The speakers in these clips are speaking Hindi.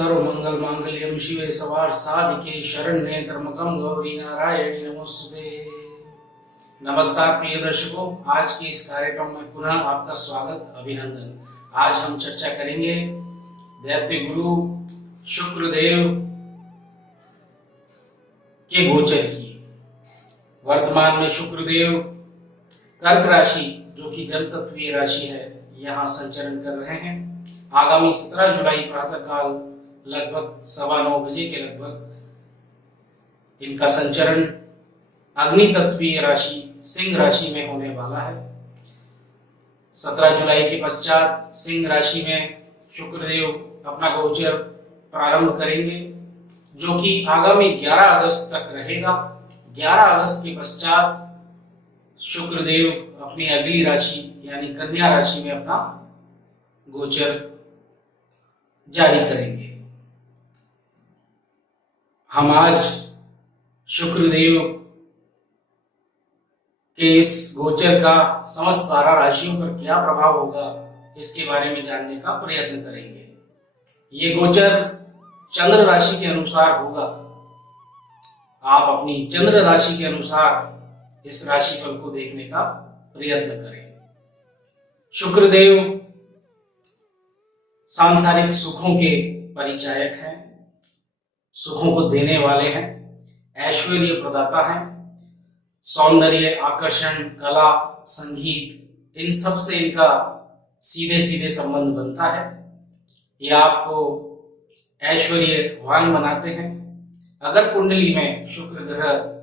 सर्वमंगल मांगल्यम शिवे सवार साधिके शरण्ये त्र्यंबकम गौरी नारायणी नमोस्तुते। नमस्कार प्रिय दर्शकों, आज के इस कार्यक्रम में पुनः आपका स्वागत अभिनंदन। आज हम चर्चा करेंगे दैत्य गुरु शुक्रदेव के गोचर की। वर्तमान में शुक्रदेव कर्क राशि जो कि जल तत्वीय राशि है यहाँ संचरण कर रहे हैं। आगामी 17 जुलाई प्रातः काल लगभग 9:15 बजे के लगभग इनका संचरण अग्नि तत्वीय राशि सिंह राशि में होने वाला है। 17 जुलाई के पश्चात सिंह राशि में शुक्रदेव अपना गोचर प्रारंभ करेंगे, जो कि आगामी 11 अगस्त तक रहेगा। 11 अगस्त के पश्चात शुक्रदेव अपनी अगली राशि यानी कन्या राशि में अपना गोचर जारी करेंगे। हम आज शुक्रदेव के इस गोचर का समस्त 12 राशियों पर क्या प्रभाव होगा इसके बारे में जानने का प्रयत्न करेंगे। ये गोचर चंद्र राशि के अनुसार होगा। आप अपनी चंद्र राशि के अनुसार इस राशिफल को देखने का प्रयत्न करें। शुक्रदेव सांसारिक सुखों के परिचायक हैं, सुखों को देने वाले हैं, ऐश्वर्य प्रदाता हैं। सौंदर्य, आकर्षण, कला, संगीत, इन सब से इनका सीधे सीधे संबंध बनता है। ये आपको ऐश्वर्यवान बनाते हैं। अगर कुंडली में शुक्र ग्रह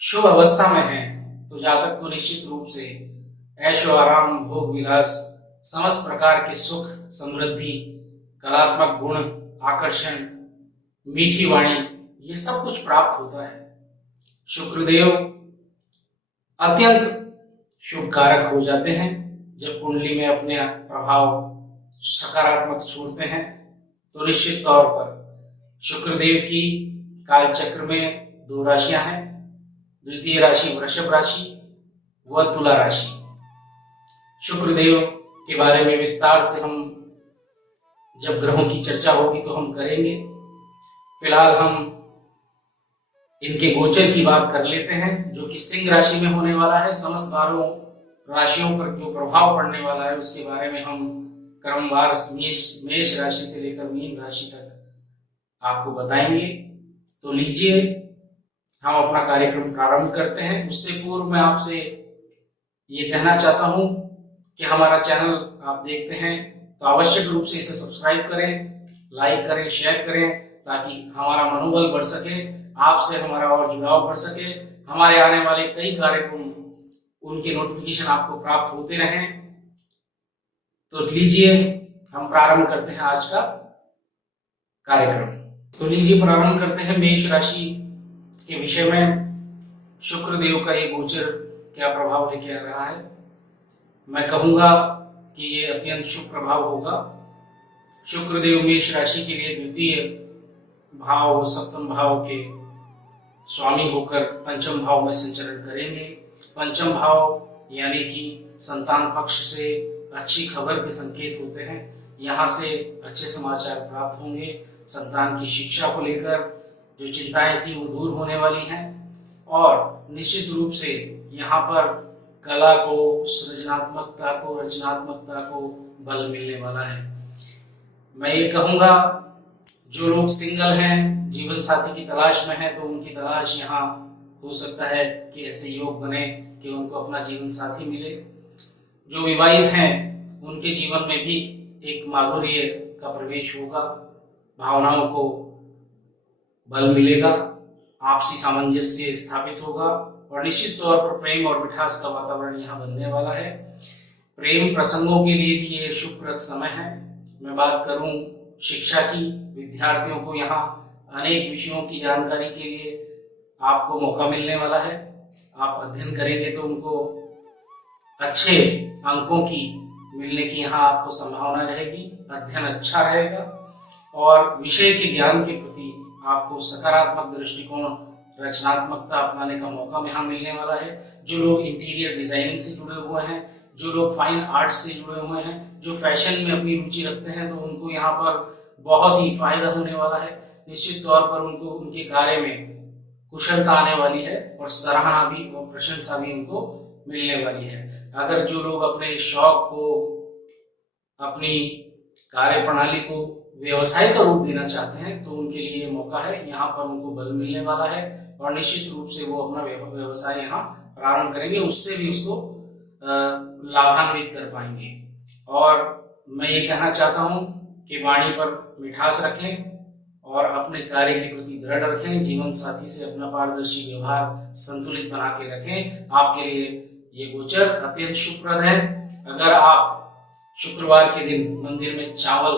शुभ अवस्था में है तो जातक को निश्चित रूप से ऐशो आराम, भोग विलास, समस्त प्रकार के सुख, समृद्धि, कलात्मक गुण, आकर्षण, मीठी वाणी, ये सब कुछ प्राप्त होता है। शुक्रदेव अत्यंत शुभ कारक हो जाते हैं जब कुंडली में अपने प्रभाव सकारात्मक छोड़ते हैं। तो निश्चित तौर पर शुक्रदेव की कालचक्र में 2 राशियां हैं। द्वितीय राशि वृषभ राशि व तुला राशि। शुक्रदेव के बारे में विस्तार से हम जब ग्रहों की चर्चा होगी तो हम करेंगे। फिलहाल हम इनके गोचर की बात कर लेते हैं, जो कि सिंह राशि में होने वाला है। समस्त 12 राशियों पर जो प्रभाव पड़ने वाला है उसके बारे में हम क्रमवार मेष राशि से लेकर मीन राशि तक आपको बताएंगे। तो लीजिए हम अपना कार्यक्रम प्रारंभ करते हैं। उससे पूर्व मैं आपसे ये कहना चाहता हूं कि हमारा चैनल आप देखते हैं तो आवश्यक रूप से इसे सब्सक्राइब करें, लाइक करें, शेयर करें, ताकि हमारा मनोबल बढ़ सके, आपसे हमारा और जुड़ाव बढ़ सके। हमारे आने वाले कई कार्यक्रम उनके नोटिफिकेशन आपको प्राप्त होते रहें। तो लीजिए हम प्रारंभ करते हैं आज का कार्यक्रम। तो लीजिए प्रारंभ करते हैं मेष राशि के विषय में। शुक्रदेव का ये गोचर क्या प्रभाव लेके आ रहा है। मैं कहूंगा कि ये अत्यंत शुभ प्रभाव होगा। शुक्रदेव मेष राशि के लिए द्वितीय भाव, सप्तम भाव के स्वामी होकर पंचम भाव में संचरण करेंगे। पंचम भाव यानी कि संतान पक्ष से अच्छी खबर के संकेत होते हैं। यहाँ से अच्छे समाचार प्राप्त होंगे। संतान की शिक्षा को लेकर जो चिंताएं थी वो दूर होने वाली हैं और निश्चित रूप से यहाँ पर कला को, सृजनात्मकता को, रचनात्मकता को बल मिलने वाला है। मैं ये कहूँगा जो लोग सिंगल हैं, जीवन साथी की तलाश में हैं, तो उनकी तलाश यहाँ हो सकता है कि ऐसे योग बने कि उनको अपना जीवन साथी मिले। जो विवाहित हैं उनके जीवन में भी एक माधुर्य का प्रवेश होगा, भावनाओं को बल मिलेगा, आपसी सामंजस्य स्थापित होगा और निश्चित तौर पर प्रेम और मिठास का वातावरण यहाँ बनने वाला है। प्रेम प्रसंगों के लिए भी ये शुभप्रद समय है। मैं बात करूं शिक्षा की, विद्यार्थियों को यहाँ अनेक विषयों की जानकारी के लिए आपको मौका मिलने वाला है। आप अध्ययन करेंगे तो उनको अच्छे अंकों की मिलने की यहाँ आपको संभावना रहेगी। अध्ययन अच्छा रहेगा और विषय के ज्ञान के प्रति आपको सकारात्मक दृष्टिकोण, रचनात्मकता अपनाने का मौका यहाँ मिलने वाला है। जो लोग इंटीरियर डिजाइनिंग से जुड़े हुए हैं, जो लोग फाइन आर्ट्स से जुड़े हुए हैं, जो फैशन में अपनी रुचि रखते हैं, तो उनको यहाँ पर बहुत ही फायदा होने वाला है। निश्चित तौर पर उनको उनके कार्य में कुशलता आने वाली है और सराहना भी और प्रशंसा भी उनको मिलने वाली है। अगर जो लोग अपने शौक को, अपनी कार्य प्रणाली को व्यवसाय का रूप देना चाहते हैं तो उनके लिए मौका है। यहाँ पर उनको बल मिलने वाला है और निश्चित रूप से वो अपना व्यवसाय यहाँ प्रारंभ करेंगे, उससे भी उसको लाभान्वित कर पाएंगे। और मैं ये कहना चाहता हूँ कि वाणी पर मिठास रखें और अपने कार्य के प्रति दृढ़ रखें। जीवन साथी से अपना पारदर्शी व्यवहार संतुलित बना के रखें। आपके लिए ये गोचर अत्यंत शुभप्रद है। अगर आप शुक्रवार के दिन मंदिर में चावल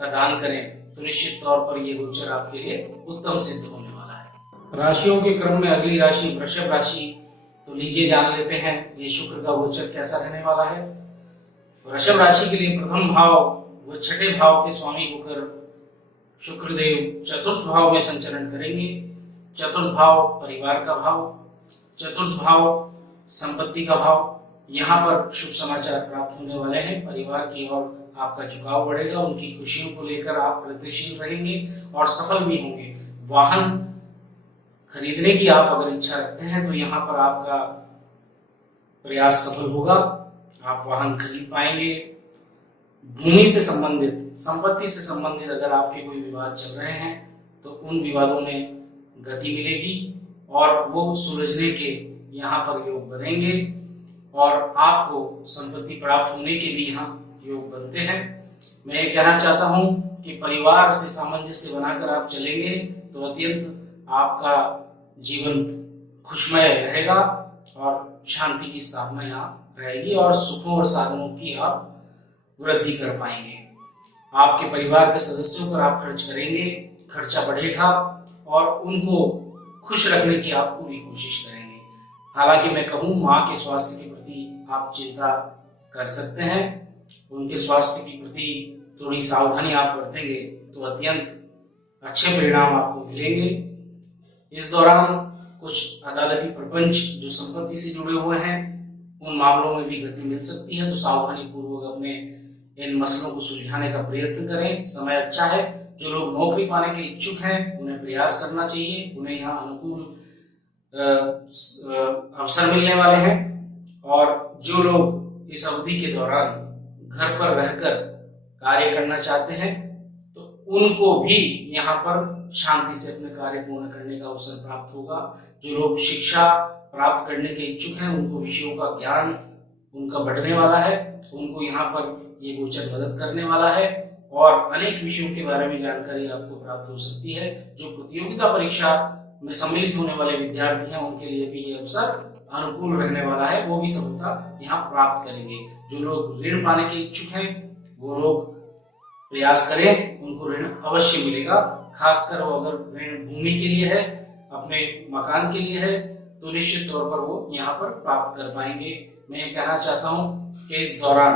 का दान करें तो निश्चित तौर पर ये गोचर आपके लिए उत्तम सिद्ध होने वाला है। राशियों के क्रम में अगली राशि वृषभ राशि, तो लीजिए जान लेते हैं ये शुक्र का गोचर कैसा रहने वाला है। वृषभ राशि के लिए प्रथम भाव व छठे भाव के स्वामी होकर शुक्रदेव चतुर्थ भाव में संचरण करेंगे। चतुर्थ भाव परिवार का भाव, चतुर्थ भाव संपत्ति का भाव। यहाँ पर शुभ समाचार प्राप्त होने वाले हैं। परिवार की ओर आपका झुकाव बढ़ेगा, उनकी खुशियों को लेकर आप प्रगतिशील रहेंगे और सफल भी होंगे। वाहन खरीदने की आप अगर इच्छा रखते हैं तो यहाँ पर आपका प्रयास सफल होगा, आप वाहन खरीद पाएंगे। भूमि से संबंधित, संपत्ति से संबंधित अगर आपके कोई विवाद चल रहे हैं तो उन विवादों में गति मिलेगी और वो सुलझने के यहाँ पर योग बनेंगे और आपको संपत्ति प्राप्त होने के भी यहाँ योग बनते हैं। मैं ये कहना चाहता हूँ कि परिवार से सामंजस्य बनाकर आप चलेंगे तो अत्यंत आपका जीवन खुशमय रहेगा और शांति की स्थापना यहाँ रहेगी और सुखों और साधनों की आप वृद्धि कर पाएंगे। आपके परिवार के सदस्यों पर आप खर्च करेंगे, खर्चा बढ़ेगा और उनको खुश रखने की आप पूरी कोशिश करेंगे। हालांकि मैं कहूँ माँ के स्वास्थ्य के प्रति आप चिंता कर सकते हैं, उनके स्वास्थ्य के प्रति थोड़ी सावधानी आप बरतेंगे तो अत्यंत अच्छे परिणाम आपको मिलेंगे। इस दौरान कुछ अदालती प्रपंच जो संपत्ति से जुड़े हुए हैं उन मामलों में भी गति मिल सकती है, तो सावधानी पूर्वक अपने इन मसलों को सुलझाने का प्रयत्न करें। समय अच्छा है। जो लोग नौकरी पाने के इच्छुक हैं उन्हें प्रयास करना चाहिए, उन्हें यहाँ अनुकूल अवसर मिलने वाले हैं। और जो लोग इस अवधि के दौरान घर पर रहकर कार्य करना चाहते हैं तो उनको भी यहाँ पर शांति से अपने कार्य पूर्ण करने का अवसर प्राप्त होगा। जो लोग शिक्षा प्राप्त करने के इच्छुक हैं उनको विषयों का ज्ञान उनका बढ़ने वाला है, उनको यहाँ पर ये गोचर मदद करने वाला है और अनेक विषयों के बारे में जानकारी आपको प्राप्त हो सकती है। जो प्रतियोगिता परीक्षा में सम्मिलित होने वाले विद्यार्थी हैं उनके लिए भी ये अवसर अनुकूल रहने वाला है, वो भी सफलता यहाँ प्राप्त करेंगे। जो लोग ऋण पाने के इच्छुक हैं वो लोग प्रयास करें, उनको ऋण अवश्य मिलेगा। खासकर वो अगर ऋण भूमि के लिए है, अपने मकान के लिए है तो निश्चित तौर पर वो यहाँ पर प्राप्त कर पाएंगे। मैं ये कहना चाहता हूँ कि इस दौरान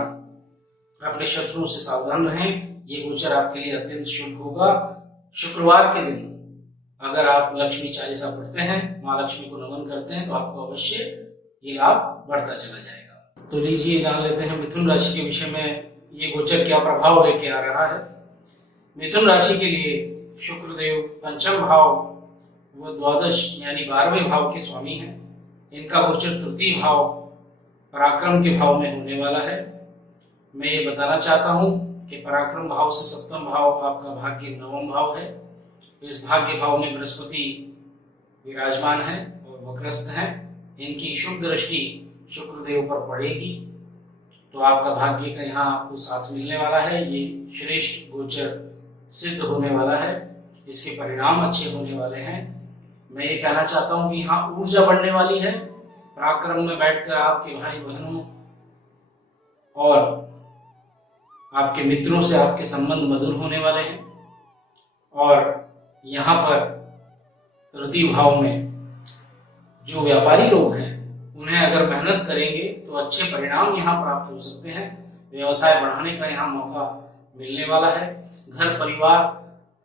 अपने शत्रुओं से सावधान रहें। ये गोचर आपके लिए अत्यंत शुभ होगा। शुक्रवार के दिन अगर आप लक्ष्मी चालीसा पढ़ते हैं, माँ लक्ष्मी को नमन करते हैं तो आपको अवश्य ये लाभ बढ़ता चला जाएगा। तो लीजिए जान लेते हैं मिथुन राशि के विषय में ये गोचर क्या प्रभाव लेके आ रहा है। मिथुन राशि के लिए शुक्रदेव पंचम भाव वो द्वादश यानी 12वें भाव के स्वामी हैं। इनका गोचर तृतीय भाव पराक्रम के भाव में होने वाला है। मैं ये बताना चाहता हूँ कि पराक्रम भाव से सप्तम भाव आपका भाग्य नवम भाव है। इस भाग्य भाव में बृहस्पति विराजमान है और वक्रस्थ है। इनकी शुभ दृष्टि शुक्रदेव पर पड़ेगी तो आपका भाग्य का यहाँ आपको साथ मिलने वाला है। ये श्रेष्ठ गोचर सिद्ध होने वाला है, इसके परिणाम अच्छे होने वाले हैं। मैं ये कहना चाहता हूँ कि यहाँ ऊर्जा बढ़ने वाली है। पराक्रम में बैठकर आपके भाई बहनों और आपके मित्रों से आपके संबंध मधुर होने वाले हैं। और यहाँ पर तृतीय भाव में जो व्यापारी लोग हैं उन्हें अगर मेहनत करेंगे तो अच्छे परिणाम यहाँ प्राप्त हो सकते हैं। व्यवसाय बढ़ाने का यहाँ मौका मिलने वाला है। घर परिवार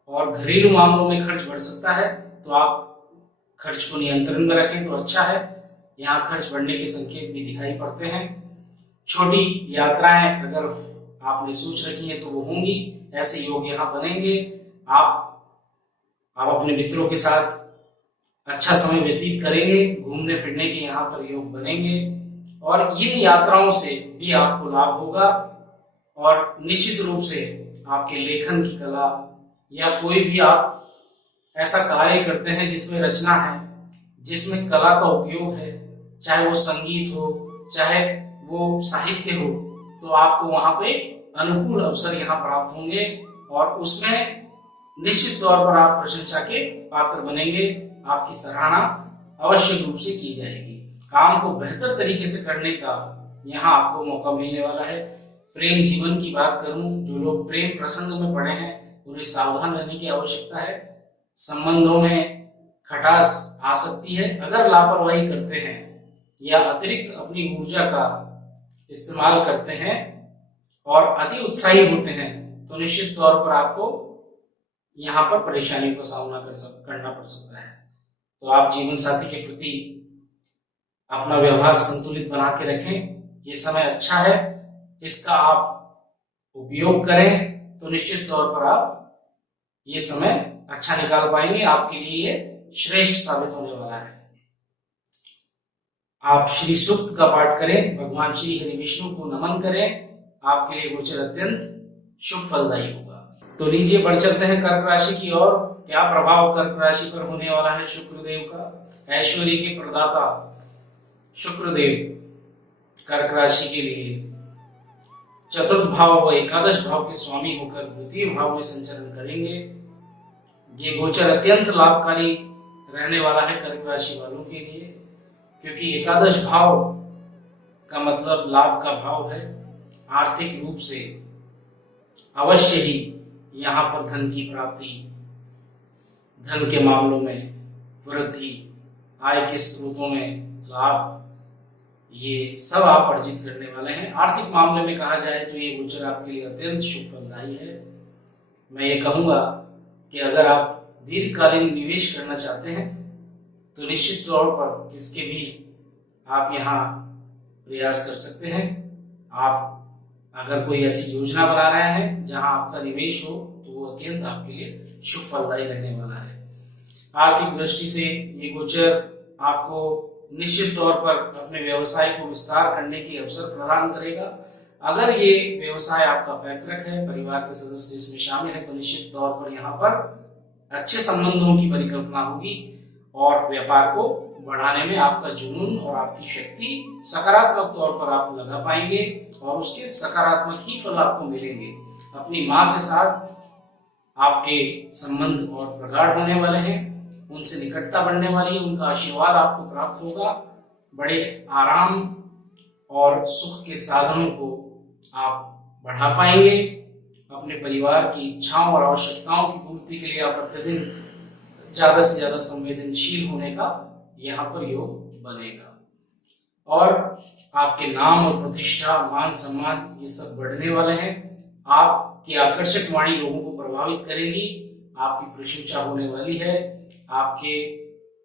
और घरेलू मामलों में खर्च बढ़ सकता है तो आप खर्च को नियंत्रण में रखें तो अच्छा है। यहाँ खर्च बढ़ने के संकेत भी दिखाई पड़ते हैं। छोटी यात्राएं अगर आपने सोच रखी है तो वो होंगी। ऐसे योग यहाँ बनेंगे। आप अपने मित्रों के साथ अच्छा समय व्यतीत करेंगे, घूमने फिरने के यहाँ पर योग बनेंगे और इन यात्राओं से भी आपको लाभ होगा। और निश्चित रूप से आपके लेखन की कला या कोई भी आप ऐसा कार्य करते हैं जिसमें रचना है, जिसमें कला का उपयोग है, चाहे वो संगीत हो, चाहे वो साहित्य हो, तो आपको वहां पे अनुकूल अवसर यहाँ प्राप्त होंगे और उसमें निश्चित तौर पर आप प्रशंसा के पात्र बनेंगे। आपकी सराहना अवश्य रूप से की जाएगी। काम को बेहतर तरीके से करने का यहाँ आपको मौका मिलने वाला है। प्रेम जीवन की बात करूं, जो लोग प्रेम प्रसंग में पड़े हैं उन्हें सावधान रहने की आवश्यकता है। संबंधों में खटास आ सकती है। अगर लापरवाही करते हैं या अतिरिक्त अपनी ऊर्जा का इस्तेमाल करते हैं और अति उत्साही होते हैं तो निश्चित तौर पर आपको यहाँ पर परेशानियों का सामना करना पड़ सकता है। तो आप जीवन साथी के प्रति अपना व्यवहार संतुलित बना के रखें। ये समय अच्छा है, इसका आप उपयोग करें तो निश्चित तौर पर आप ये समय अच्छा निकाल पाएंगे। आपके लिए ये श्रेष्ठ साबित होने वाला है। आप श्री सूक्त का पाठ करें, भगवान श्री हरि विष्णु को नमन करें। आपके लिए गोचर अत्यंत शुभ फलदायी होगा। तो लीजिए बढ़ चलते हैं कर्क राशि की ओर। क्या प्रभाव कर्क राशि पर होने वाला है शुक्रदेव का। ऐश्वर्य के प्रदाता शुक्रदेव कर्क राशि के लिए चतुर्थ भाव व एकादश भाव के स्वामी होकर द्वितीय भाव में संचरण करेंगे। ये गोचर अत्यंत लाभकारी रहने वाला है कर्क राशि वालों के लिए, क्योंकि एकादश भाव का मतलब लाभ का भाव है। आर्थिक रूप से अवश्य ही यहाँ पर धन की प्राप्ति, धन के मामलों में वृद्धि, आय के स्रोतों में लाभ, ये सब आप अर्जित करने वाले हैं। आर्थिक मामले में कहा जाए तो ये गोचर आपके लिए अत्यंत शुभ फलदायी है। मैं ये कहूंगा कि अगर आप दीर्घकालीन निवेश करना चाहते हैं तो निश्चित तौर पर इसके भी आप यहाँ प्रयास कर सकते हैं। आप अगर कोई ऐसी योजना बना रहे हैं जहां आपका निवेश हो तो वो अत्यंत आपके लिए शुभ फलदायी रहने वाला है। आर्थिक दृष्टि से ये गोचर आपको निश्चित तौर पर अपने व्यवसाय को विस्तार करने की अवसर प्रदान करेगा। अगर ये व्यवसाय आपका पैतृक है, परिवार के सदस्य इसमें शामिल है, तो निश्चित तौर पर यहाँ पर अच्छे संबंधों की परिकल्पना होगी और व्यापार को बढ़ाने में आपका जुनून और आपकी शक्ति सकारात्मक तौर पर आप लगा पाएंगे और उसके सकारात्मक ही फल आपको मिलेंगे। अपनी माँ के साथ आपके संबंध और प्रगाढ़ होने वाले हैं, उनसे निकटता बढ़ने वाली है, उनका आशीर्वाद आपको प्राप्त होगा। बड़े आराम और सुख के साधनों को आप बढ़ा पाएंगे। अपने परिवार की इच्छाओं और आवश्यकताओं की पूर्ति के लिए आप प्रतिदिन ज्यादा से ज्यादा संवेदनशील होने का यहाँ पर योग बनेगा और आपके नाम और प्रतिष्ठा, मान सम्मान ये सब बढ़ने वाले हैं। आपकी आकर्षक वाणी लोगों को प्रभावित करेगी, आपकी प्रशंसा होने वाली है, आपके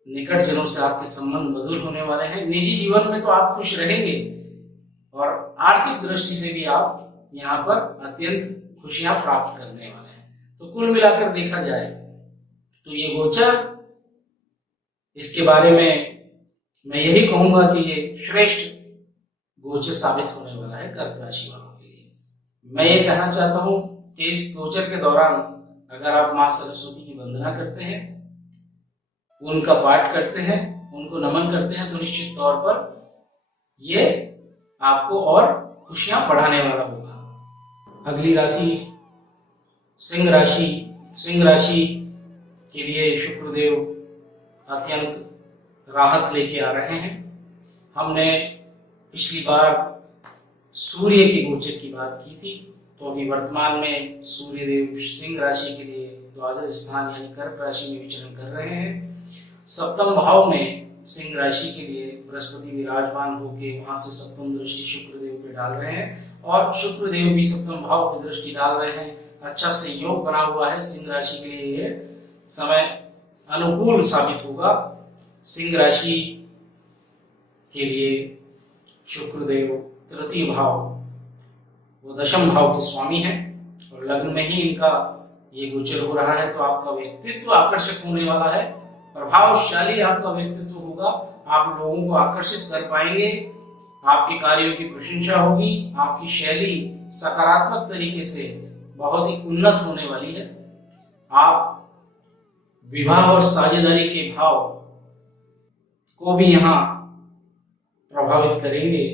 निकट जनों से आपके संबंध मधुर होने वाले हैं। निजी जीवन में तो आप खुश रहेंगे और आर्थिक दृष्टि से भी आप यहाँ पर अत्यंत खुशियां प्राप्त करने वाले हैं। तो कुल मिलाकर देखा जाए तो ये गोचर, इसके बारे में मैं यही कहूंगा कि ये श्रेष्ठ गोचर साबित होने वाला है कर्क राशि वालों के लिए। मैं ये कहना चाहता हूं कि इस गोचर के दौरान अगर आप मां सरस्वती की वंदना करते हैं, उनका पाठ करते हैं, उनको नमन करते हैं, तो निश्चित तौर पर ये आपको और खुशियां बढ़ाने वाला होगा। अगली राशि सिंह राशि। सिंह राशि के लिए शुक्रदेव अत्यंत राहत लेके आ रहे हैं। हमने पिछली बार सूर्य के गोचर की बात की थी, तो अभी वर्तमान में सूर्यदेव सिंह राशि के लिए द्वादश स्थान यानी कर्क राशि में विचरण कर रहे हैं। सप्तम भाव में सिंह राशि के लिए बृहस्पति विराजमान होकर वहां से सप्तम दृष्टि शुक्रदेव पे डाल रहे हैं और शुक्रदेव भी सप्तम भाव पे दृष्टि डाल रहे हैं। अच्छा संयोग बना हुआ है। सिंह राशि के लिए ये समय अनुकूल साबित होगा। सिंह राशि के लिए शुक्रदेव तृतीय भाव वो दशम भाव के स्वामी हैं और लग्न में ही इनका ये गोचर हो रहा है, तो आपका व्यक्तित्व आकर्षक होने वाला है, प्रभावशाली आपका व्यक्तित्व होगा, आप लोगों को आकर्षित कर पाएंगे, आपके कार्यों की प्रशंसा होगी, आपकी शैली सकारात्मक तरीके से बहुत ही उन्नत होने वाली है। आप विवाह और साझेदारी के भाव को भी यहाँ प्रभावित करेंगे,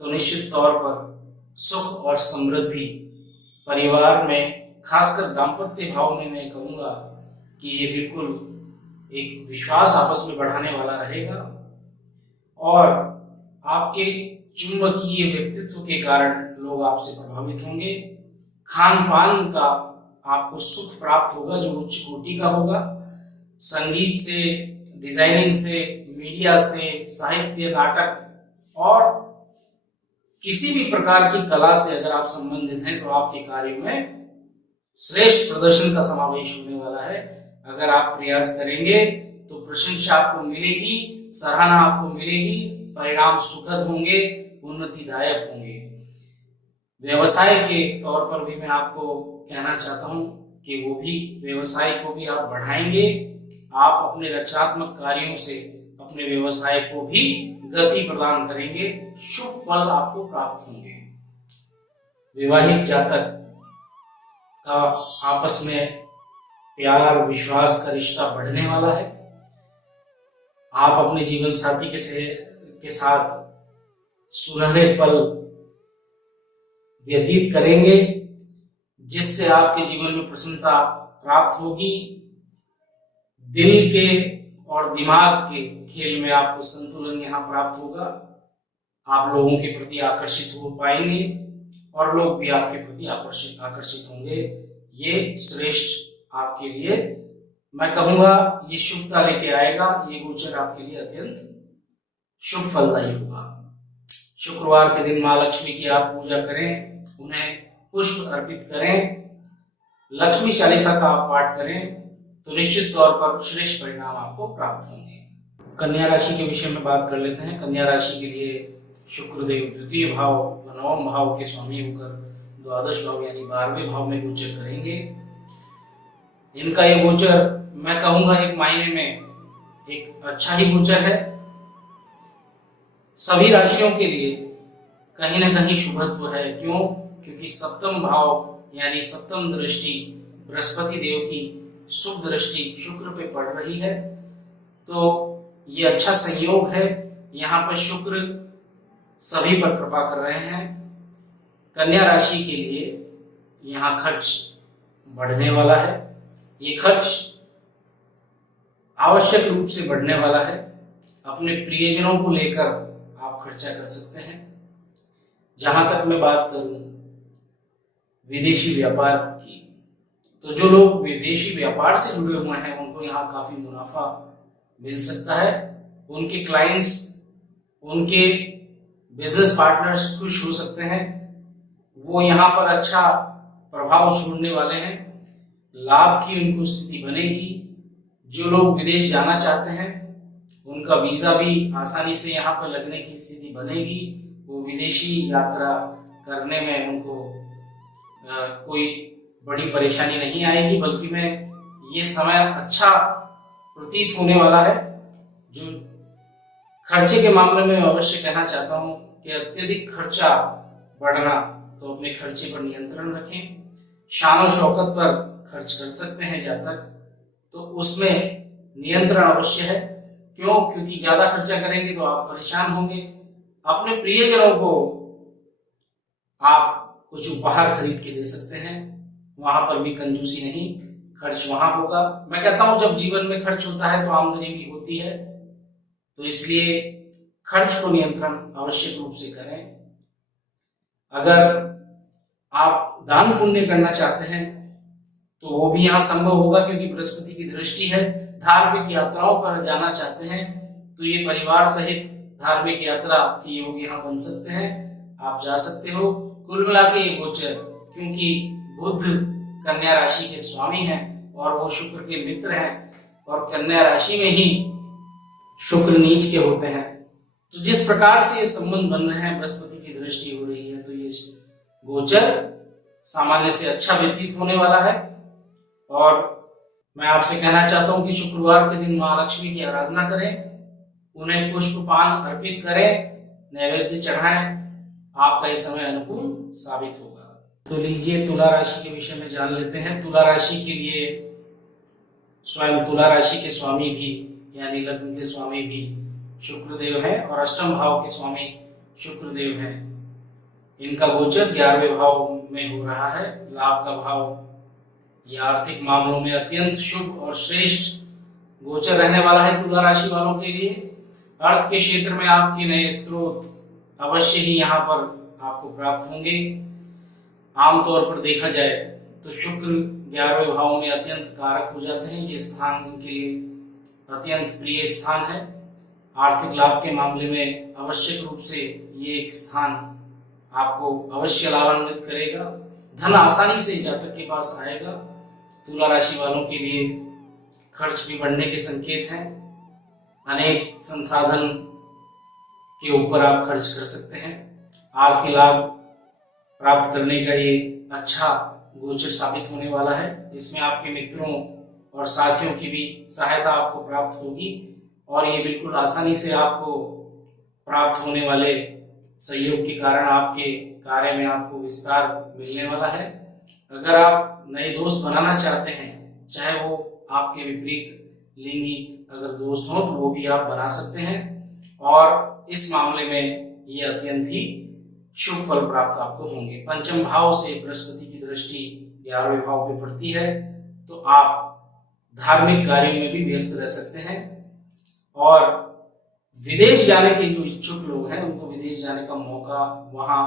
तो निश्चित तौर पर सुख और समृद्धि परिवार में, खासकर दाम्पत्य भाव में मैं कहूंगा कि ये बिल्कुल एक विश्वास आपस में बढ़ाने वाला रहेगा। और आपके चुंबकीय व्यक्तित्व के कारण लोग आपसे प्रभावित होंगे। खान पान का आपको सुख प्राप्त होगा जो उच्च कोटि का होगा। संगीत से, डिजाइनिंग से, मीडिया से, साहित्य, नाटक और किसी भी प्रकार की कला से अगर आप संबंधित हैं तो आपके कार्यों में श्रेष्ठ प्रदर्शन का समावेश होने वाला है। अगर आप प्रयास करेंगे तो प्रशंसा आपको मिलेगी, सराहना आपको मिलेगी, परिणाम सुखद होंगे, उन्नतिदायक होंगे। व्यवसाय के तौर पर भी मैं आपको कहना चाहता हूं कि वो भी व्यवसाय को भी आप बढ़ाएंगे। आप अपने रचनात्मक कार्यों से अपने व्यवसाय को भी गति प्रदान करेंगे, शुभ फल आपको प्राप्त होंगे। विवाहित जातक का आपस में प्यार विश्वास का रिश्ता बढ़ने वाला है। आप अपने जीवन साथी के साथ सुनहरे पल व्यतीत करेंगे, जिससे आपके जीवन में प्रसन्नता प्राप्त होगी। दिल के और दिमाग के खेल में आपको संतुलन यहाँ प्राप्त होगा। आप लोगों के प्रति आकर्षित हो पाएंगे और लोग भी आपके प्रति आकर्षित होंगे। ये श्रेष्ठ आपके लिए मैं कहूंगा ये शुभता लेके आएगा। ये गोचर आपके लिए अत्यंत शुभ फलदायी होगा। शुक्रवार के दिन माँ लक्ष्मी की आप पूजा करें, उन्हें पुष्प अर्पित करें, लक्ष्मी चालीसा का आप पाठ करें, तो निश्चित तौर पर श्रेष्ठ परिणाम आपको प्राप्त होंगे। कन्या राशि के विषय में बात कर लेते हैं। कन्या राशि के लिए शुक्रदेव द्वितीय भाव व नवम भाव के स्वामी होकर द्वादश भाव यानी 12वें भाव में गोचर करेंगे। इनका ये गोचर मैं कहूंगा एक मायने में एक अच्छा ही गोचर है। सभी राशियों के लिए कहीं ना कहीं शुभत्व है। क्यों? क्योंकि सप्तम भाव यानी सप्तम दृष्टि बृहस्पति देव की शुभ दृष्टि शुक्र पे पड़ रही है, तो ये अच्छा संयोग है। यहाँ पर शुक्र सभी पर कृपा कर रहे हैं। कन्या राशि के लिए यहाँ खर्च बढ़ने वाला है। ये खर्च आवश्यक रूप से बढ़ने वाला है। अपने प्रियजनों को लेकर आप खर्चा कर सकते हैं। जहां तक मैं बात करूं विदेशी व्यापार की, तो जो लोग विदेशी व्यापार से जुड़े हुए हैं उनको यहाँ काफी मुनाफा मिल सकता है। उनके क्लाइंट्स, उनके बिजनेस पार्टनर्स खुश हो सकते हैं। वो यहाँ पर अच्छा प्रभाव छोड़ने वाले हैं। लाभ की उनको स्थिति बनेगी। जो लोग विदेश जाना चाहते हैं उनका वीजा भी आसानी से यहाँ पर लगने की स्थिति बनेगी। वो विदेशी यात्रा करने में उनको कोई बड़ी परेशानी नहीं आएगी, बल्कि में ये समय अच्छा प्रतीत होने वाला है। जो खर्चे के मामले में अवश्य कहना चाहता हूँ कि अत्यधिक खर्चा बढ़ना, तो अपने खर्चे पर नियंत्रण रखें। शान और शौकत पर खर्च कर सकते हैं जातक, तो उसमें नियंत्रण अवश्य है। क्यों? क्योंकि ज्यादा खर्चा करेंगे तो आप परेशान होंगे। अपने प्रियजनों को आप कुछ उपहार खरीद के दे सकते हैं। वहां पर भी कंजूसी नहीं, खर्च वहां होगा। मैं कहता हूं जब जीवन में खर्च होता है तो आमदनी भी होती है, तो इसलिए खर्च को नियंत्रण आवश्यक रूप से करें। अगर आप दान पुण्य करना चाहते हैं तो वो भी यहाँ संभव होगा, क्योंकि बृहस्पति की दृष्टि है। धार्मिक यात्राओं पर जाना चाहते हैं तो ये परिवार सहित धार्मिक यात्रा के योग यहाँ बन सकते हैं, आप जा सकते हो। कुल मिला के ये गोचर, क्योंकि बुध कन्या राशि के स्वामी हैं और वो शुक्र के मित्र हैं, और कन्या राशि में ही शुक्र नीच के होते हैं, तो जिस प्रकार से ये संबंध बन रहे हैं, बृहस्पति की दृष्टि हो रही है, तो ये गोचर सामान्य से अच्छा व्यतीत होने वाला है। और मैं आपसे कहना चाहता हूं कि शुक्रवार के दिन मां लक्ष्मी की आराधना करें, उन्हें पुष्प पान अर्पित करें, नैवेद्य चढ़ाएं, आपका ये समय अनुकूल साबित होगा। तो लीजिए तुला राशि के विषय में जान लेते हैं। तुला राशि के लिए स्वयं तुला राशि के स्वामी भी यानी लग्न के स्वामी भी शुक्रदेव है और अष्टम भाव के स्वामी शुक्रदेव है। इनका गोचर 11वें भाव में हो रहा है। लाभ का भाव या आर्थिक मामलों में अत्यंत शुभ और श्रेष्ठ गोचर रहने वाला है तुला राशि वालों के लिए। अर्थ के क्षेत्र में आपके नए स्रोत अवश्य ही यहाँ पर आपको प्राप्त होंगे। आमतौर पर देखा जाए तो शुक्र 11वें भाव में अत्यंत कारक हो जाते हैं। ये स्थान उनके लिए अत्यंत प्रिय स्थान है। आर्थिक लाभ के मामले में आवश्यक रूप से ये एक स्थान आपको अवश्य लाभान्वित करेगा। धन आसानी से जातक के पास आएगा। तुला राशि वालों के लिए खर्च भी बढ़ने के संकेत हैं। अनेक संसाधन के ऊपर आप खर्च कर सकते हैं। आर्थिक लाभ प्राप्त करने का ये अच्छा गोचर साबित होने वाला है। इसमें आपके मित्रों और साथियों की भी सहायता आपको प्राप्त होगी और ये बिल्कुल आसानी से आपको प्राप्त होने वाले सहयोग के कारण आपके कार्य में आपको विस्तार मिलने वाला है। अगर आप नए दोस्त बनाना चाहते हैं, चाहे वो आपके विपरीत लिंगी अगर दोस्त हो तो वो भी आप बना सकते हैं और इस मामले में ये अत्यंत ही शुभ फल प्राप्त आपको होंगे। पंचम भाव से बृहस्पति की दृष्टि 11वें भाव पे पड़ती है तो आप धार्मिक कार्यों में भी व्यस्त रह सकते हैं और विदेश जाने के जो इच्छुक लोग हैं उनको विदेश जाने का मौका, वहां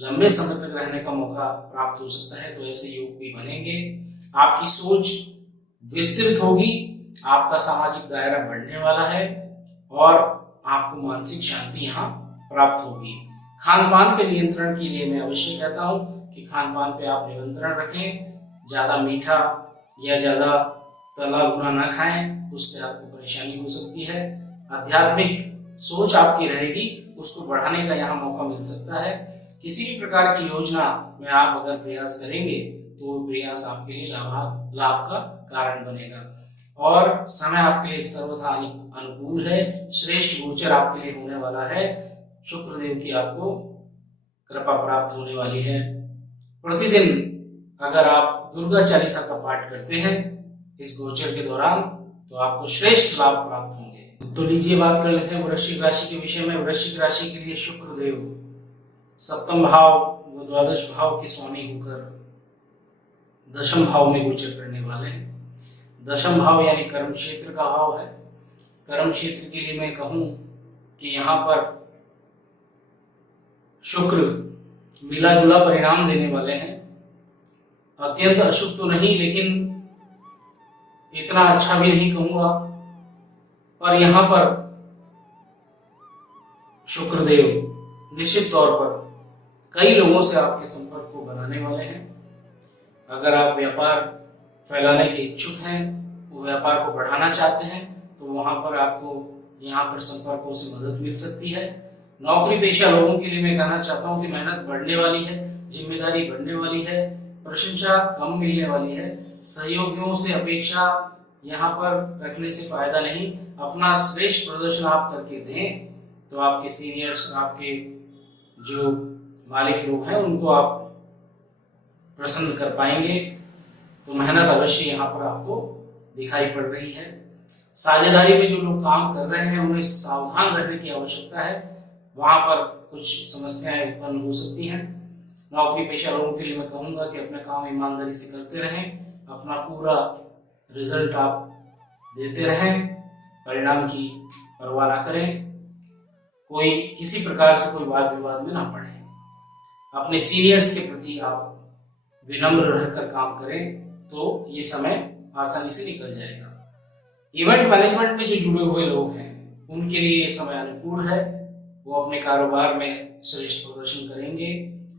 लंबे समय तक रहने का मौका प्राप्त हो सकता है। तो ऐसे योग भी बनेंगे। आपकी सोच विस्तृत होगी, आपका सामाजिक दायरा बढ़ने वाला है और आपको मानसिक शांति यहाँ प्राप्त होगी। खान पान पे नियंत्रण के लिए मैं अवश्य कहता हूँ कि खान पान पे आप नियंत्रण रखें। ज्यादा मीठा या ज्यादा तला भुना ना खाएं, उससे आपको परेशानी हो सकती है। आध्यात्मिक सोच आपकी रहेगी, उसको बढ़ाने का यहाँ मौका मिल सकता है। किसी भी प्रकार की योजना में आप अगर प्रयास करेंगे तो वो प्रयास आपके लिए लाभ का कारण बनेगा और समय आपके लिए सर्वथा अनुकूल है। श्रेष्ठ गोचर आपके लिए होने वाला है। शुक्रदेव की आपको कृपा प्राप्त होने वाली है। प्रतिदिन अगर आप दुर्गा चालीसा का पाठ करते हैं इस गोचर के दौरान तो आपको श्रेष्ठ लाभ प्राप्त होंगे। तो लीजिए बात कर लेते हैं वृश्चिक राशि के विषय में। वृश्चिक राशि के लिए शुक्रदेव सप्तम भाव व द्वादश भाव के स्वामी होकर दशम भाव में गोचर करने वाले हैं। दशम भाव यानी कर्म क्षेत्र का भाव है। कर्म क्षेत्र के लिए मैं कहूं कि यहाँ पर शुक्र मिला जुला परिणाम देने वाले हैं। अत्यंत अशुभ तो नहीं, लेकिन इतना अच्छा भी नहीं कहूंगा। पर यहां पर शुक्रदेव निश्चित तौर पर कई लोगों से आपके संपर्क को बनाने वाले हैं। अगर आप व्यापार फैलाने के इच्छुक हैं, वो व्यापार को बढ़ाना चाहते हैं, तो वहां पर आपको यहाँ पर संपर्कों से मदद मिल सकती है। नौकरी पेशा लोगों के लिए मैं कहना चाहता हूँ कि मेहनत बढ़ने वाली है, जिम्मेदारी बढ़ने वाली है, प्रशंसा कम मिलने वाली है। सहयोगियों से अपेक्षा यहाँ पर रखने से फायदा नहीं। अपना श्रेष्ठ प्रदर्शन आप करके दें तो आपके सीनियर्स, आपके जो मालिक लोग हैं उनको आप प्रसन्न कर पाएंगे। तो मेहनत अवश्य यहाँ पर आपको दिखाई पड़ रही है। साझेदारी में जो लोग काम कर रहे हैं उन्हें सावधान रहने की आवश्यकता है। वहां पर कुछ समस्याएं उत्पन्न हो सकती हैं। नौकरी पेशा लोगों के लिए मैं कहूंगा कि अपना काम ईमानदारी से करते रहें, अपना पूरा रिजल्ट आप देते रहें, परिणाम की परवाह ना करें, कोई किसी प्रकार से कोई वाद विवाद में ना पड़े। अपने सीनियर्स के प्रति आप विनम्र रहकर काम करें तो ये समय आसानी से निकल जाएगा। इवेंट मैनेजमेंट में जो जुड़े हुए लोग हैं उनके लिए ये समय अनुकूल है। वो अपने कारोबार में श्रेष्ठ प्रदर्शन करेंगे,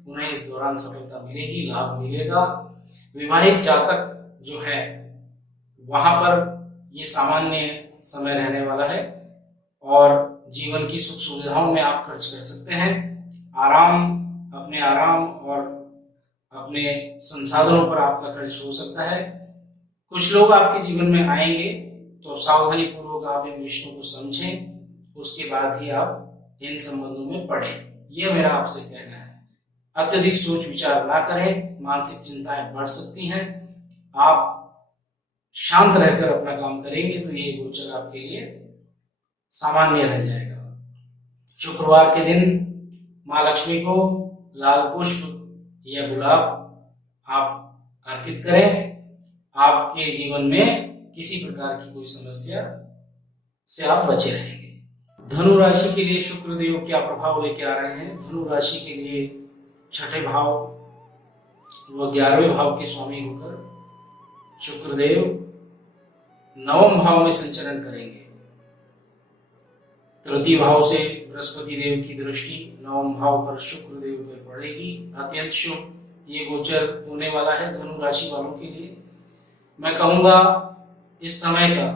उन्हें इस दौरान सफलता मिलेगी, लाभ मिलेगा। विवाहित जातक जो है वहां पर ये सामान्य समय रहने वाला है और जीवन की सुख सुविधाओं में आप खर्च कर सकते हैं। अपने आराम और अपने संसाधनों पर आपका खर्च हो सकता है। कुछ लोग आपके जीवन में आएंगे तो सावधानी पूर्वक आप इन रिश्तों को समझें, उसके बाद ही आप इन संबंधों में पड़ें। यह मेरा आपसे कहना है। अत्यधिक सोच विचार ना करें, मानसिक चिंताएं बढ़ सकती हैं। आप शांत रहकर अपना काम करेंगे तो ये गोचर आपके लिए सामान्य रह जाएगा। शुक्रवार के दिन माँ लक्ष्मी को लाल पुष्प या गुलाब आप अर्पित करें। आपके जीवन में किसी प्रकार की कोई समस्या से आप बचे रहेंगे। धनु राशि के लिए शुक्रदेव क्या प्रभाव लेके आ रहे हैं? धनु राशि के लिए छठे भाव व 11वें भाव के स्वामी होकर शुक्रदेव नवम भाव में संचरण करेंगे। तृतीय भाव से बृहस्पति देव की दृष्टि नवम भाव पर शुक्र देव पर पड़ेगी। अत्यंत शुभ ये गोचर होने वाला है धनु राशि वालों के लिए। मैं कहूंगा इस समय का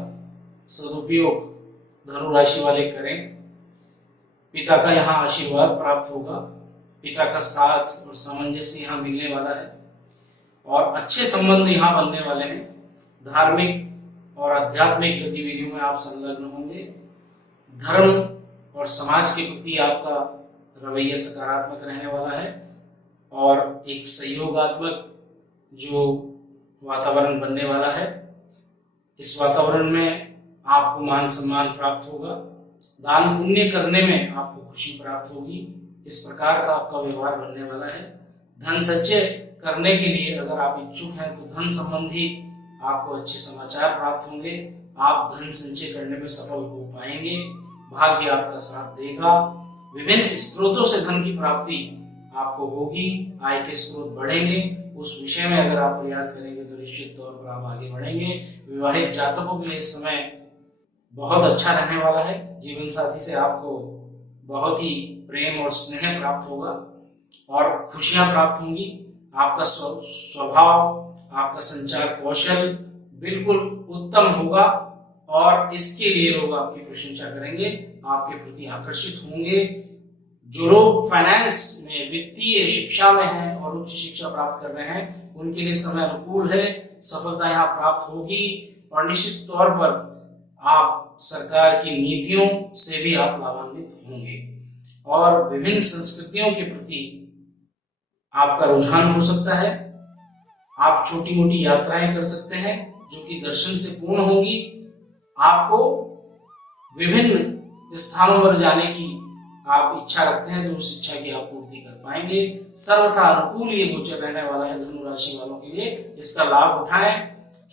सदुपयोग धनु राशि वाले करें। पिता का यहाँ आशीर्वाद प्राप्त होगा, पिता का साथ और सामंजस्य यहाँ मिलने वाला है और अच्छे संबंध यहाँ बनने वाले हैं। धार्मिक और आध्यात्मिक गतिविधियों में आप संलग्न होंगे। धर्म और समाज के प्रति आपका रवैया सकारात्मक रहने वाला है और एक सहयोगात्मक जो वातावरण बनने वाला है, इस वातावरण में आपको मान सम्मान प्राप्त होगा। दान पुण्य करने में आपको खुशी प्राप्त होगी। इस प्रकार का आपका व्यवहार बनने वाला है। धन संचय करने के लिए अगर आप इच्छुक हैं तो धन संबंधी आपको अच्छे समाचार प्राप्त होंगे। आप धन संचय करने में सफल हो पाएंगे। भाग्य आपका साथ देगा। विभिन्न स्रोतों से धन की प्राप्ति आपको होगी। आय के स्रोत बढ़ेंगे। उस विषय में अगर आप प्रयास करेंगे तो निश्चित तौर पर आप आगे बढ़ेंगे। विवाहित जातकों के लिए इस समय बहुत अच्छा रहने वाला है। जीवन साथी से आपको बहुत ही प्रेम और स्नेह प्राप्त होगा और खुशियां प्राप्त होंगी। आपका स्वभाव, आपका संचार कौशल बिल्कुल उत्तम होगा और इसके लिए लोग आपकी प्रशंसा करेंगे, आपके प्रति आकर्षित होंगे। जो लोग फाइनेंस में, वित्तीय शिक्षा में हैं और उच्च शिक्षा प्राप्त कर रहे हैं, उनके लिए समय अनुकूल है। सफलता यहाँ प्राप्त होगी और निश्चित तौर पर आप सरकार की नीतियों से भी आप लाभान्वित होंगे और विभिन्न संस्कृतियों के प्रति आपका रुझान हो सकता है। आप छोटी मोटी यात्राएं कर सकते हैं जो कि दर्शन से पूर्ण होंगी। आपको विभिन्न स्थानों पर जाने की आप इच्छा रखते हैं तो उस इच्छा की आप पूर्ति कर पाएंगे। सर्वथा अनुकूल ये गोचर रहने वाला है धनु राशि वालों के लिए। इसका लाभ उठाएं।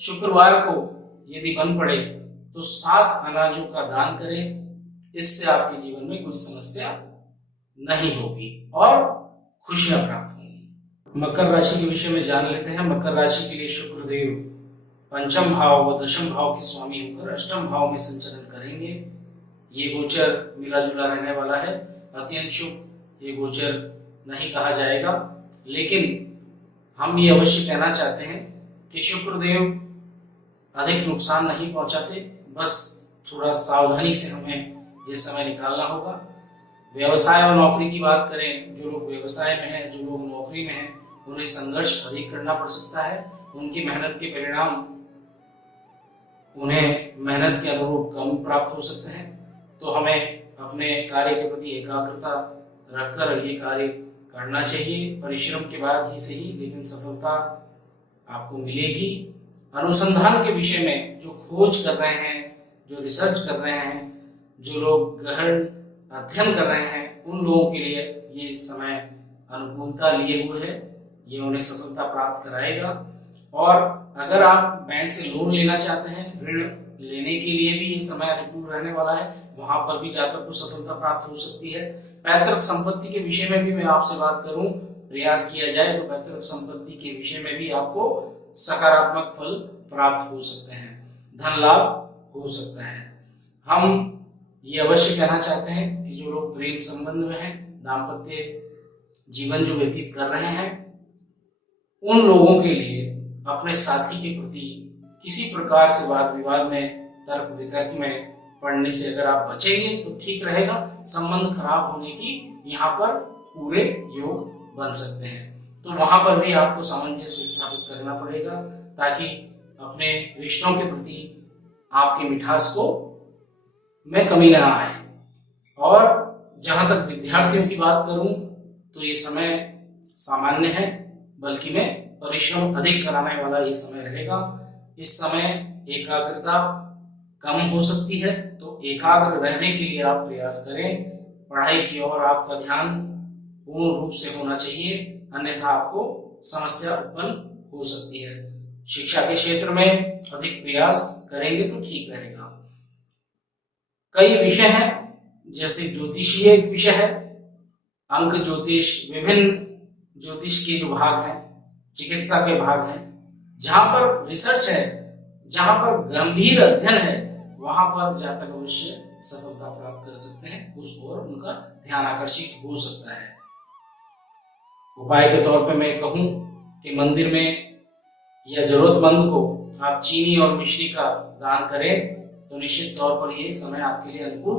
शुक्रवार को यदि बन पड़े तो 7 अनाजों का दान करें। इससे आपके जीवन में कोई समस्या नहीं होगी और खुशियां प्राप्त होंगी। मकर राशि के विषय में जान लेते हैं। मकर राशि के लिए शुक्रदेव पंचम भाव व दशम भाव के स्वामी होकर अष्टम भाव में संचरण करेंगे। ये गोचर मिला जुला रहने वाला है। अत्यंत शुभ ये गोचर नहीं कहा जाएगा, लेकिन हम ये अवश्य कहना चाहते हैं कि शुक्रदेव अधिक नुकसान नहीं पहुंचाते। बस थोड़ा सावधानी से हमें ये समय निकालना होगा। व्यवसाय और नौकरी की बात करें, जो लोग व्यवसाय में हैं, जो लोग नौकरी में हैं, उन्हें संघर्ष अधिक करना पड़ सकता है। उनकी मेहनत के परिणाम उन्हें मेहनत के अनुरूप कम प्राप्त हो सकते हैं। तो हमें अपने कार्य के प्रति एकाग्रता रखकर ये कार्य करना चाहिए। परिश्रम के बाद ही सही, लेकिन सफलता आपको मिलेगी। अनुसंधान के विषय में जो खोज कर रहे हैं, जो रिसर्च कर रहे हैं, जो लोग गहन अध्ययन कर रहे हैं, उन लोगों के लिए ये समय अनुकूलता लिए हुए है। ये उन्हें सफलता प्राप्त कराएगा। और अगर आप बैंक से लोन लेना चाहते हैं, ऋण लेने के लिए भी ये समय अनुकूल रहने वाला है। वहां पर भी जातक को सफलता प्राप्त हो सकती है। पैतृक संपत्ति के विषय में भी मैं आपसे बात करूं, प्रयास किया जाए तो पैतृक संपत्ति के विषय में भी आपको सकारात्मक फल प्राप्त हो सकते हैं, धन लाभ हो सकता है। हम ये अवश्य कहना चाहते हैं कि जो लोग प्रेम संबंध में हैं, दाम्पत्य जीवन जो व्यतीत कर रहे हैं, उन लोगों के लिए अपने साथी के प्रति किसी प्रकार से वाद विवाद में, तर्क वितर्क में पड़ने से अगर आप बचेंगे तो ठीक रहेगा। संबंध खराब होने की यहाँ पर पूरे योग बन सकते हैं। तो वहां पर भी आपको सामंजस्य स्थापित करना पड़ेगा, ताकि अपने रिश्तों के प्रति आपकी मिठास को में कमी ना आए। और जहां तक विद्यार्थियों की बात करूं तो ये समय सामान्य है, बल्कि मैं परिश्रम अधिक कराने वाला ये समय रहेगा। इस समय एकाग्रता कम हो सकती है, तो एकाग्र रहने के लिए आप प्रयास करें। पढ़ाई की ओर आपका ध्यान पूर्ण रूप से होना चाहिए, अन्यथा आपको समस्या उत्पन्न हो सकती है। शिक्षा के क्षेत्र में अधिक प्रयास करेंगे तो ठीक रहेगा। कई विषय हैं, जैसे ज्योतिषीय एक विषय है, अंक ज्योतिष, विभिन्न ज्योतिष के जो भाग हैं, चिकित्सा के भाग हैं, जहां पर रिसर्च है, जहां पर गंभीर अध्ययन है, वहां पर जातक अवश्य सफलता प्राप्त कर सकते हैं, उस ओर उनका ध्यान आकर्षित हो सकता है। उपाय के तौर पे मैं कहूं कि मंदिर में या जरूरतमंद को आप चीनी और मिश्री का दान करें तो निश्चित तौर पर यह समय आपके लिए अनुकूल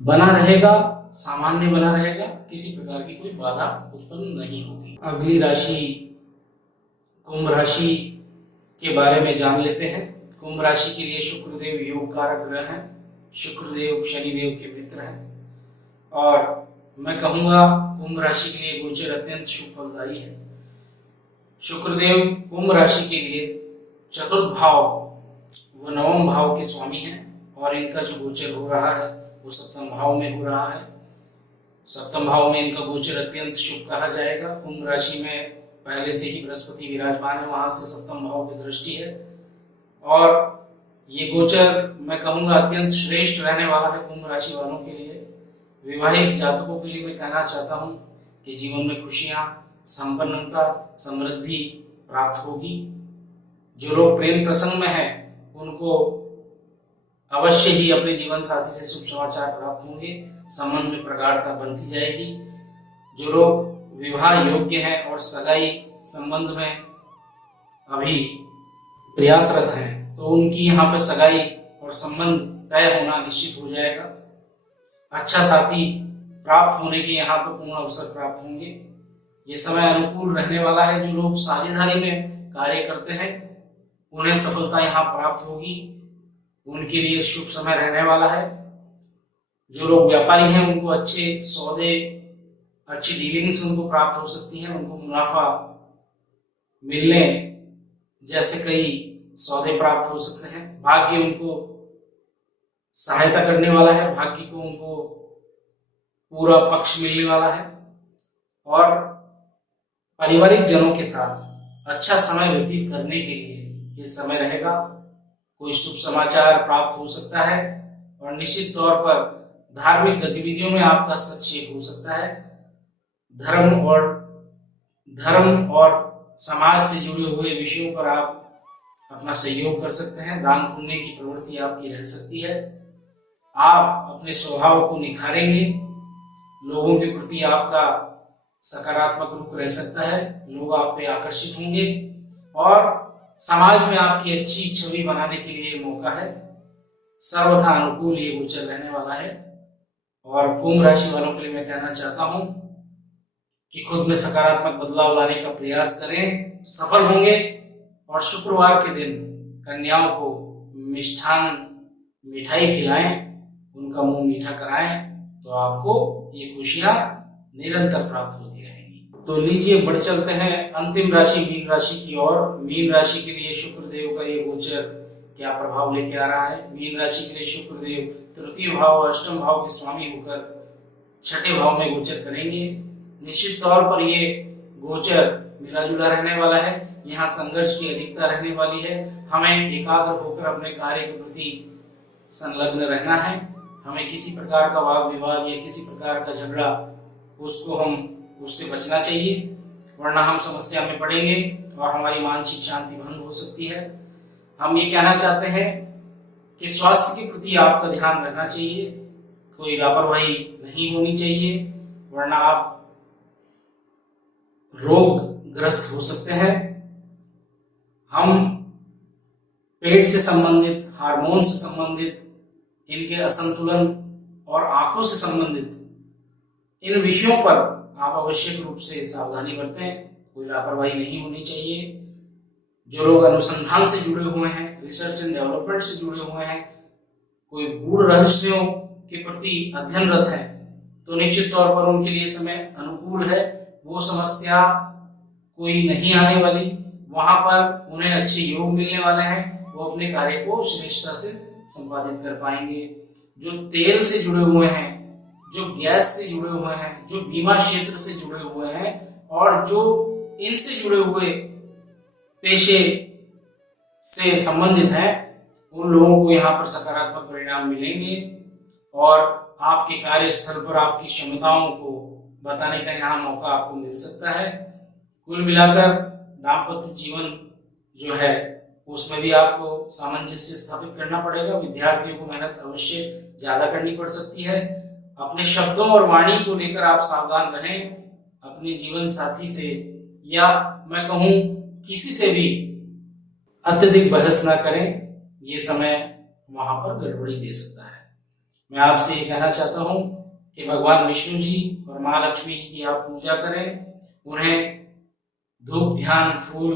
बना रहेगा, सामान्य बना रहेगा, किसी प्रकार की कोई बाधा उत्पन्न नहीं होगी। अगली राशि कुंभ राशि के बारे में जान लेते हैं। कुंभ राशि के लिए शुक्रदेव योग कारक ग्रह हैं। शुक्रदेव शनिदेव के मित्र हैं और मैं कहूंगा कुंभ राशि के लिए गोचर अत्यंत शुभ फलदायी है। शुक्रदेव कुंभ राशि के लिए चतुर्थ भाव व नवम भाव के स्वामी हैं और इनका जो गोचर हो रहा है वो सप्तम भाव में हो रहा है। सप्तम भाव में इनका गोचर अत्यंत शुभ कहा जाएगा। कुंभ राशि में पहले से ही बृहस्पति विराजमान है, वहां से सप्तम भाव की दृष्टि है और ये गोचर मैं कहूंगा अत्यंत श्रेष्ठ रहने वाला है कुंभ राशि वालों के लिए। विवाहित जातकों के लिए मैं कहना चाहता हूं कि जीवन में खुशियां, संपन्नता, समृद्धि प्राप्त होगी। जो लोग प्रेम प्रसंग में हैं उनको अवश्य ही अपने जीवन साथी से शुभ समाचार प्राप्त होंगे, संबंध में प्रगाढ़ता बनती जाएगी। जो लोग विवाह योग्य हैं और सगाई संबंध में अभी प्रयासरत हैं तो उनकी यहाँ पे सगाई और संबंध तय होना निश्चित हो जाएगा। अच्छा साथी प्राप्त होने के यहाँ पर पूर्ण अवसर प्राप्त होंगे। ये समय अनुकूल रहने वाला है। जो लोग साझेदारी में कार्य करते हैं उन्हें सफलता यहाँ प्राप्त होगी, उनके लिए शुभ समय रहने वाला है। जो लोग व्यापारी हैं उनको अच्छे सौदे, अच्छी डीलिंग्स उनको प्राप्त हो सकती है, उनको मुनाफा मिलने जैसे कई सौदे प्राप्त हो सकते हैं। भाग्य उनको सहायता करने वाला है, भाग्य को उनको पूरा पक्ष मिलने वाला है और पारिवारिक जनों के साथ अच्छा समय व्यतीत करने के लिए ये समय रहेगा। कोई शुभ समाचार प्राप्त हो सकता है और निश्चित तौर पर धार्मिक गतिविधियों में आपका हस्तक्षेप हो सकता है। धर्म और समाज से जुड़े हुए विषयों पर आप अपना सहयोग कर सकते हैं। दान पुण्य की प्रवृत्ति आपकी रह सकती है। आप अपने स्वभाव को निखारेंगे, लोगों के प्रति आपका सकारात्मक रुख रह सकता है, लोग आप पे आकर्षित होंगे और समाज में आपकी अच्छी छवि बनाने के लिए मौका है। सर्वथा अनुकूल ये गोचर रहने वाला है और कुंभ राशि वालों के लिए मैं कहना चाहता हूं कि खुद में सकारात्मक बदलाव लाने का प्रयास करें, सफल होंगे। और शुक्रवार के दिन कन्याओं को मिठाई खिलाएं, उनका मुंह मीठा कराएं, तो आपको ये खुशियां निरंतर प्राप्त होती रहेंगी। तो लीजिए बढ़ चलते हैं अंतिम राशि मीन राशि की ओर। मीन राशि के लिए शुक्रदेव का ये गोचर क्या प्रभाव लेके आ रहा है। मीन राशि के लिए शुक्रदेव तृतीय भाव और अष्टम भाव के स्वामी होकर छठे भाव में गोचर करेंगे। निश्चित तौर पर ये गोचर मिला जुला रहने वाला है। यहाँ संघर्ष की अधिकता रहने वाली है। हमें एकाग्र होकर अपने कार्य के प्रति संलग्न रहना है। हमें किसी प्रकार का वाद विवाद या किसी प्रकार का झगड़ा उससे बचना चाहिए, वरना हम समस्या में पड़ेंगे और हमारी मानसिक शांति भंग हो सकती है। हम ये कहना चाहते हैं कि स्वास्थ्य के प्रति आपका ध्यान रहना चाहिए, कोई लापरवाही नहीं होनी चाहिए, वरना आप रोग ग्रस्त हो सकते हैं। हम पेट से संबंधित, हार्मोन से संबंधित, इनके असंतुलन और आंखों से संबंधित इन विषयों पर आप आवश्यक रूप से सावधानी बरतें। कोई लापरवाही नहीं होनी चाहिए। जो लोग अनुसंधान से जुड़े हुए हैं, रिसर्च एंड डेवलपमेंट से जुड़े हुए हैं, कोई गूढ़ रहस्यों के प्रति अध्ययनरत है, तो निश्चित तौर पर उनके लिए समय अनुकूल है। वो समस्या कोई नहीं आने वाली, वहां पर उन्हें अच्छे योग मिलने वाले हैं, वो अपने कार्य को श्रेष्ठता से संपादित कर पाएंगे। जो तेल से जुड़े हुए हैं, जो गैस से जुड़े हुए हैं, जो बीमा क्षेत्र से जुड़े हुए हैं और जो इनसे जुड़े हुए पेशे से संबंधित हैं, उन लोगों को यहाँ पर सकारात्मक परिणाम मिलेंगे और आपके कार्यस्थल पर आपकी क्षमताओं को बताने का यहाँ मौका आपको मिल सकता है। कुल मिलाकर दाम्पत्य जीवन जो है उसमें भी आपको सामंजस्य स्थापित करना पड़ेगा। विद्यार्थियों को मेहनत अवश्य ज्यादा करनी पड़ सकती है। अपने शब्दों और वाणी को लेकर आप सावधान रहें। अपने जीवन साथी से या मैं कहूं किसी से भी अत्यधिक बहस ना करें, ये समय वहां पर गड़बड़ी दे सकता है। मैं आपसे ये कहना चाहता हूं कि भगवान विष्णु जी और महालक्ष्मी जी की आप पूजा करें, उन्हें धूप, ध्यान, फूल,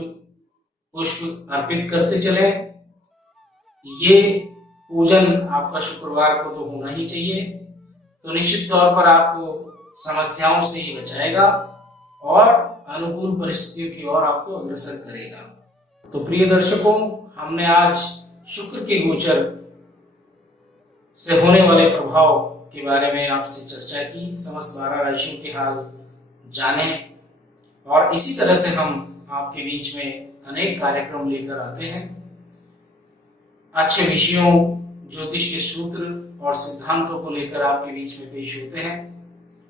पुष्प अर्पित करते चले। ये पूजन आपका शुक्रवार को तो होना ही चाहिए, तो निश्चित तौर पर आपको समस्याओं से ही बचाएगा और अनुकूल परिस्थितियों की ओर आपको अग्रसर करेगा। तो प्रिय दर्शकों, हमने आज शुक्र के गोचर से होने वाले प्रभाव के बारे में आपसे चर्चा की, समस्त 12 राशियों के हाल जाने, और इसी तरह से हम आपके बीच में अनेक कार्यक्रम लेकर आते हैं। अच्छे विषयों, ज्योतिष के सूत्र और सिद्धांतों को लेकर आपके बीच में पेश होते हैं।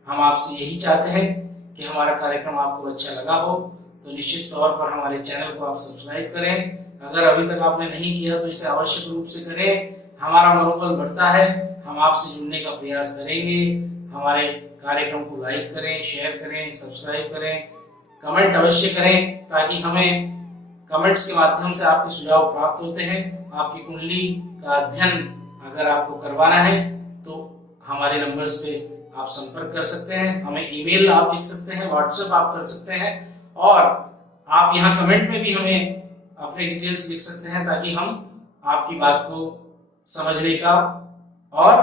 हम आपसे यही चाहते हैं कि हमारा कार्यक्रम आपको अच्छा लगा हो तो निश्चित तौर पर हमारे चैनल को आप सब्सक्राइब करें। अगर अभी तक आपने नहीं किया तो इसे आवश्यक रूप से करें। हमारा मनोबल बढ़ता है, हम आपसे जुड़ने का प्रयास करेंगे। हमारे कार्यक्रम को लाइक करें, शेयर करें, सब्सक्राइब करें, कमेंट अवश्य करें, ताकि हमें कमेंट्स के माध्यम से आपके सुझाव प्राप्त होते हैं। आपकी कुंडली का अध्ययन अगर आपको करवाना है तो हमारे नंबर्स पे आप संपर्क कर सकते हैं, हमें ईमेल आप लिख सकते हैं, व्हाट्सएप आप कर सकते हैं, और आप यहाँ कमेंट में भी हमें अपने डिटेल्स लिख सकते हैं, ताकि हम आपकी बात को समझने का और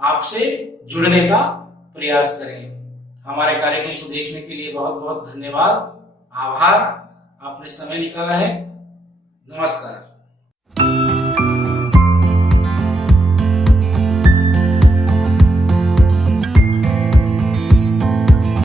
आपसे जुड़ने का प्रयास करें। हमारे कार्यक्रम को देखने के लिए बहुत बहुत धन्यवाद, आभार। आपने समय निकाला है। नमस्कार।